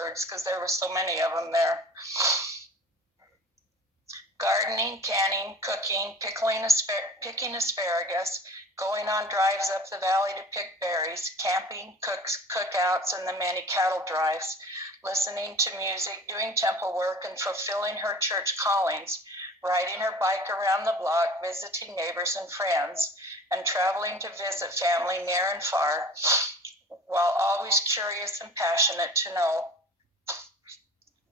birds because there were so many of them there. Gardening, canning, cooking, picking asparagus, going on drives up the valley to pick berries, camping, cookouts, and the many cattle drives, listening to music, doing temple work, and fulfilling her church callings, riding her bike around the block, visiting neighbors and friends, and traveling to visit family near and far, while always curious and passionate to know,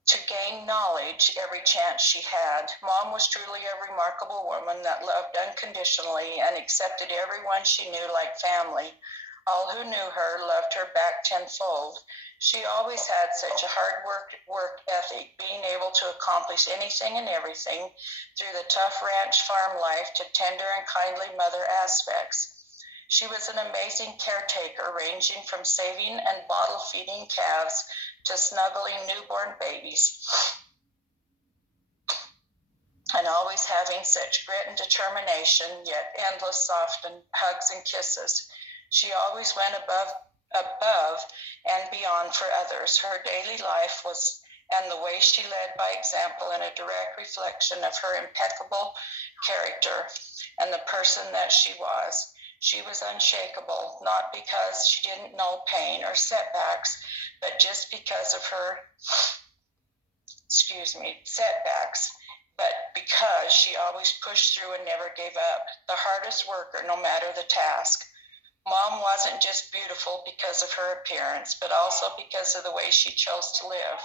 to gain knowledge every chance she had. Mom was truly a remarkable woman that loved unconditionally and accepted everyone she knew like family. All who knew her loved her back tenfold. She always had such a hard work ethic, being able to accomplish anything and everything through the tough ranch farm life to tender and kindly mother aspects. She was an amazing caretaker, ranging from saving and bottle feeding calves to snuggling newborn babies, and always having such grit and determination, yet endless soft hugs and kisses. She always went above and beyond for others. Her daily life was, and the way she led by example, in a direct reflection of her impeccable character and the person that she was. She was unshakable, not because she didn't know pain or setbacks, but just because of her, setbacks, but because she always pushed through and never gave up. The hardest worker, no matter the task. Mom wasn't just beautiful because of her appearance, but also because of the way she chose to live.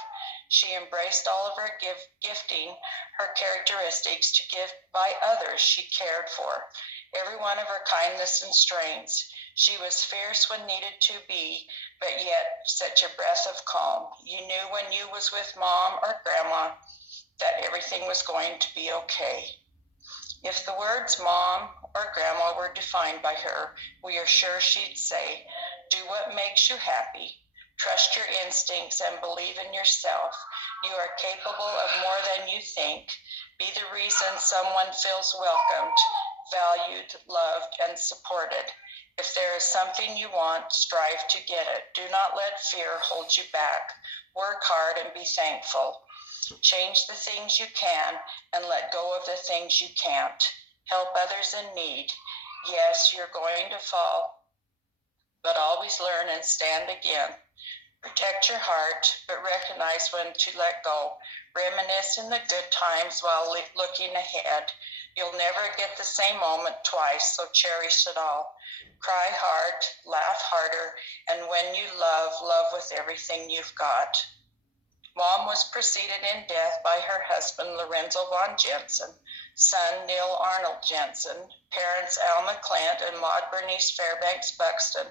She embraced all of her gifting, her characteristics to give by others she cared for. Every one of her kindness and strengths. She was fierce when needed to be, but yet such a breath of calm. You knew when you was with Mom or Grandma that everything was going to be okay. If the words Mom or Grandma were defined by her, we are sure she'd say, do what makes you happy. Trust your instincts and believe in yourself. You are capable of more than you think. Be the reason someone feels welcomed, valued, loved, and supported. If there is something you want, strive to get it. Do not let fear hold you back. Work hard and be thankful. Change the things you can and let go of the things you can't. Help others in need. Yes, you're going to fall, but always learn and stand again. Protect your heart, but recognize when to let go. Reminisce in the good times while looking ahead. You'll never get the same moment twice, so cherish it all. Cry hard, laugh harder, and when you love, love with everything you've got. Mom was preceded in death by her husband, Lorenzo von Jensen, son, Neil Arnold Jensen, parents, Alma Clint and Maud Bernice Fairbanks Buxton,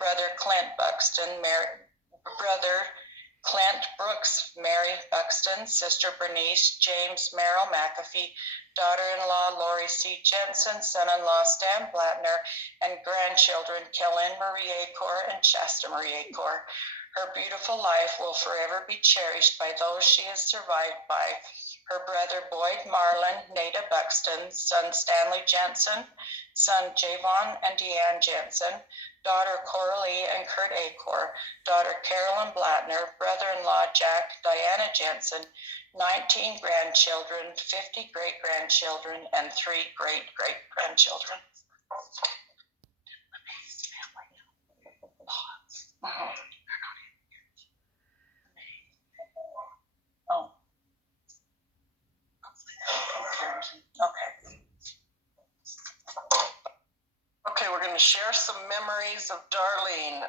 brother Clint Brooks Mary Buxton, sister Bernice James Merrill McAfee, daughter-in-law Lori C. Jensen, son-in-law Stan Blattner, and grandchildren Kellen Marie Acorn and Shasta Marie Acorn. Her beautiful life will forever be cherished by those she is survived by. Her brother Boyd Marlin, Nada Buxton, son Stanley Jensen, son Javon and Deanne Jensen, daughter Coralee and Kurt Acorn, daughter Carolyn Blattner, brother-in-law Jack Diana Jensen, 19 grandchildren, 50 great-grandchildren, and 3 great-great-grandchildren. Oh. Okay, we're going to share some memories of Darlene.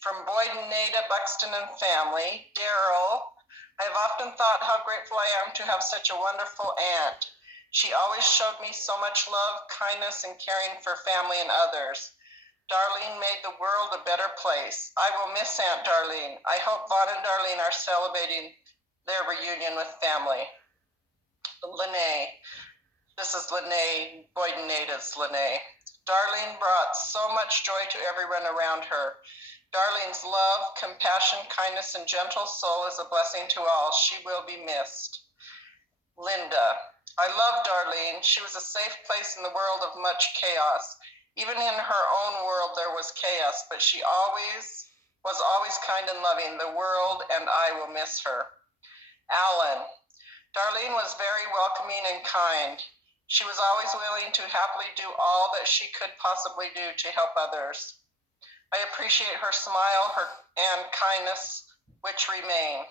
From Boyd and Nada Buxton and family, Daryl. I have often thought how grateful I am to have such a wonderful aunt. She always showed me so much love, kindness, and caring for family and others. Darlene made the world a better place. I will miss Aunt Darlene. I hope Vaughn and Darlene are celebrating their reunion with family. Lene. This is Lene, Boyd and Nada's Lene. Darlene brought so much joy to everyone around her. Darlene's love, compassion, kindness, and gentle soul is a blessing to all. She will be missed. Linda. I love Darlene. She was a safe place in the world of much chaos. Even in her own world there was chaos, but she always was always kind and loving. The world and I will miss her. Alan. Darlene was very welcoming and kind. She was always willing to happily do all that she could possibly do to help others. I appreciate her smile and kindness, which remain.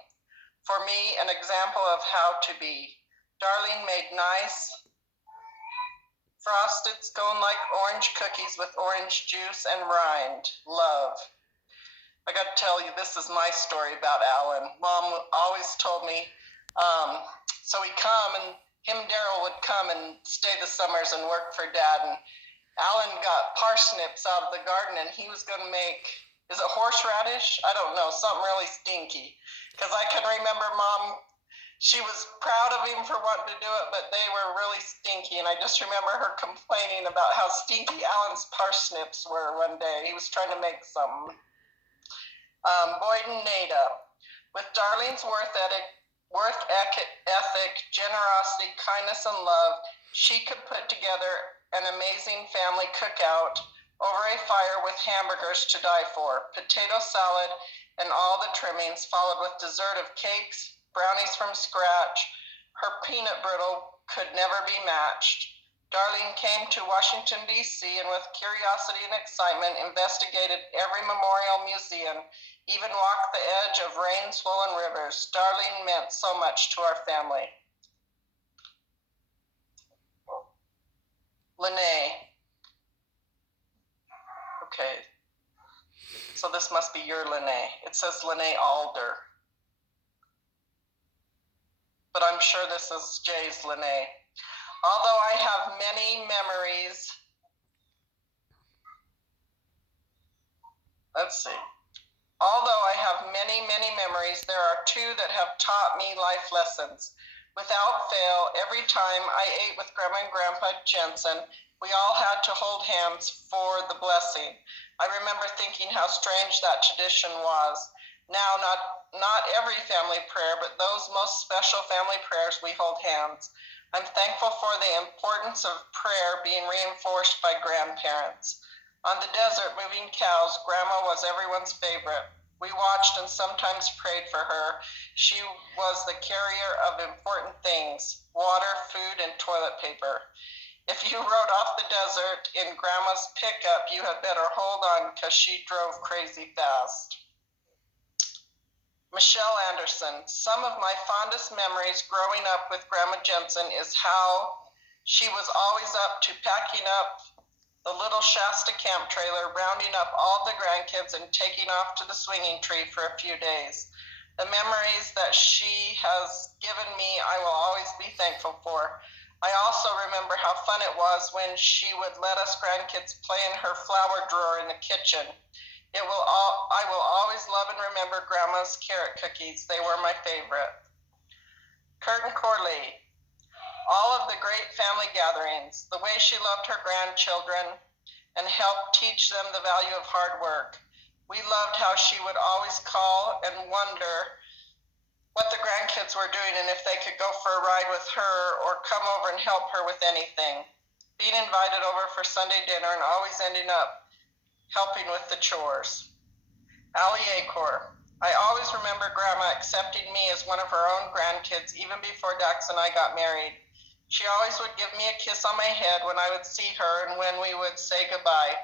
For me, an example of how to be. Darlene made nice, frosted scone-like orange cookies with orange juice and rind. Love. I got to tell you, this is my story about Alan. Mom always told me, so he'd come, and him and Daryl would come and stay the summers and work for Dad. And Alan got parsnips out of the garden, and he was going to make, is it horseradish? I don't know, something really stinky. Because I can remember Mom, she was proud of him for wanting to do it, but they were really stinky. And I just remember her complaining about how stinky Alan's parsnips were one day. He was trying to make some. Boyd and Nada. With Darlene's work ethic, generosity, kindness, and love, she could put together an amazing family cookout over a fire with hamburgers to die for, potato salad, and all the trimmings, followed with dessert of cakes, brownies from scratch. Her peanut brittle could never be matched. Darlene came to Washington, D.C., and with curiosity and excitement investigated every memorial museum, even walked the edge of rain-swollen rivers. Darlene meant so much to our family. Lene. Okay, so this must be your Lene. It says Lene Alder, but I'm sure this is Jay's Lene. Although I have many memories, Although I have many memories, there are two that have taught me life lessons. Without fail, every time I ate with Grandma and Grandpa Jensen, we all had to hold hands for the blessing. I remember thinking how strange that tradition was. Now, not every family prayer, but those most special family prayers, we hold hands. I'm thankful for the importance of prayer being reinforced by grandparents. On the desert, moving cows, Grandma was everyone's favorite. We watched and sometimes prayed for her. She was the carrier of important things: water, food, and toilet paper. If you rode off the desert in Grandma's pickup, you had better hold on because she drove crazy fast. Michelle Anderson. Some of my fondest memories growing up with Grandma Jensen is how she was always up to packing up the little Shasta camp trailer, rounding up all the grandkids and taking off to the swinging tree for a few days. The memories that she has given me, I will always be thankful for. I also remember how fun it was when she would let us grandkids play in her flower drawer in the kitchen. I will always love and remember Grandma's carrot cookies. They were my favorite. Kurt and Coralee. All of the great family gatherings, the way she loved her grandchildren and helped teach them the value of hard work. We loved how she would always call and wonder what the grandkids were doing and if they could go for a ride with her or come over and help her with anything. Being invited over for Sunday dinner and always ending up helping with the chores. Allie Acorn. I always remember Grandma accepting me as one of her own grandkids even before Dax and I got married. She always would give me a kiss on my head when I would see her and when we would say goodbye.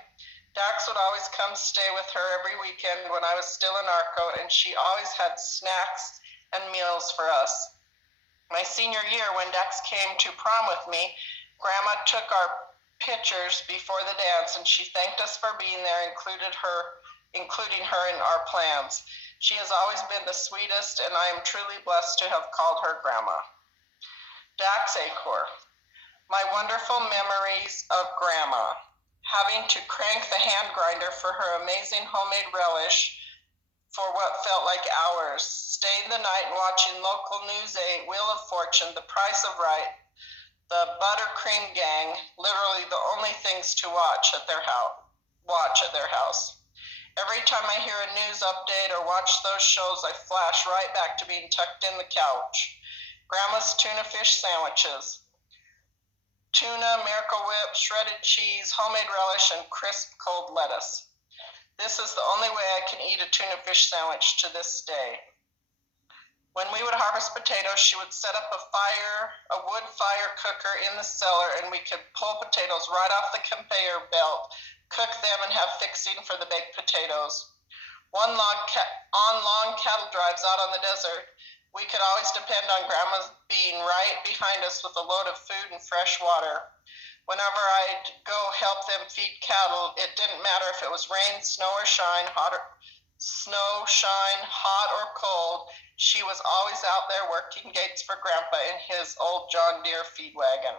Dax would always come stay with her every weekend when I was still in Arco, and she always had snacks and meals for us. My senior year, when Dax came to prom with me, Grandma took our pictures before the dance, and she thanked us for being there, including her in our plans. She has always been the sweetest, and I am truly blessed to have called her Grandma. Dax Acorn. My wonderful memories of Grandma. Having to crank the hand grinder for her amazing homemade relish for what felt like hours. Staying the night and watching local News 8, Wheel of Fortune, The Price of Right, the Buttercream Gang, literally the only things to watch at their house. Every time I hear a news update or watch those shows, I flash right back to being tucked in the couch. Grandma's tuna fish sandwiches. Tuna, Miracle Whip, shredded cheese, homemade relish, and crisp cold lettuce. This is the only way I can eat a tuna fish sandwich to this day. When we would harvest potatoes, she would set up a wood fire cooker in the cellar, and we could pull potatoes right off the conveyor belt, cook them, and have fixing for the baked potatoes. On long cattle drives out on the desert, we could always depend on Grandma being right behind us with a load of food and fresh water. Whenever I'd go help them feed cattle, it didn't matter if it was rain, snow, hot or cold. She was always out there working gates for Grandpa in his old John Deere feed wagon.